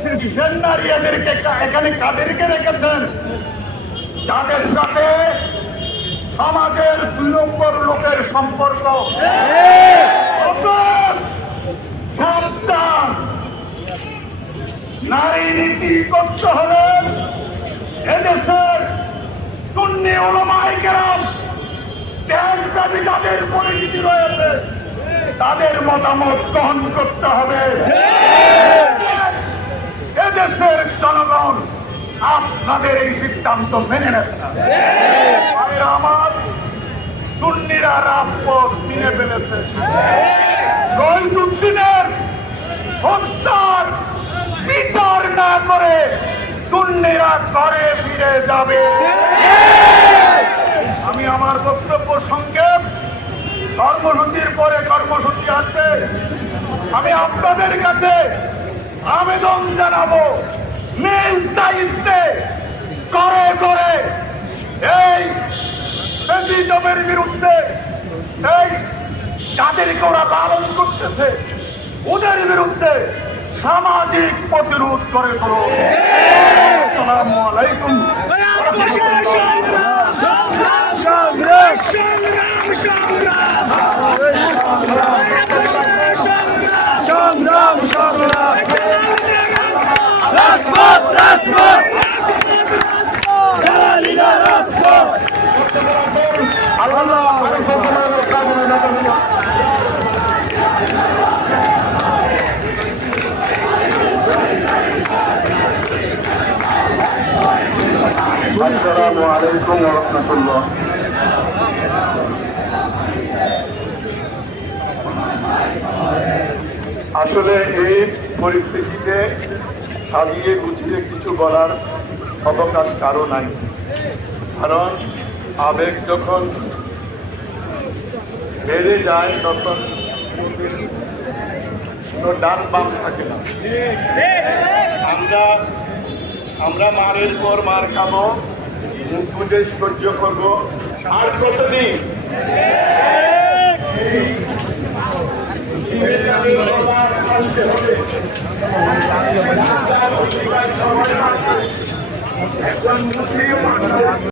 কিসের নারীদেরকে এখানে কাদেরকে রেখেছেন? যাদের সাথে সমাজের 2 নম্বর লোকের সম্পর্ক। সাবধান, নারী নীতি করতে হলে এদেশের সুন্নি উলামায়ে কেরাম দেশব্যাপী যাদের পরিচিতি রয়েছে তাদের মতামত গ্রহণ করতে হবে। এদেশের জনগণ আপনাদের এই সিদ্ধান্ত মেনে নেবে না। আমার সুন্নিরা রাজপথ নিয়ে ফেলেছে। শহীদুদ্দিনের হত্যার বিচার না করে সুন্নিরা ঘরে ফিরে যাবে। আমি আমার বক্তব্য সংক্ষেপ, কর্মসূচির পরে কর্মসূচি আসবে। আমি আপনাদের কাছে আবেদন জানাবো, নিজ দায়িত্বে করে করে এই ফ্যাসিজমের বিরুদ্ধে, এই যাদেরকে ওরা লালন করতেছে ওদের বিরুদ্ধে সামাজিক প্রতিরোধ করে করো। আসসালামু আলাইকুম। আসসালামু আলাইকুম ওয়া রাহমাতুল্লাহ। আসলে এই পরিস্থিতিতে সাজিয়ে গুছিয়ে কিছু বলার অবকাশ কারো নাই, কারণ আবেগ যখন বেড়ে যায় তখন ডান বাম থাকে না। আমরা মারের পর মার খাবো, মুখ বুঝে সহ্য করবো। আর কতদিন এখন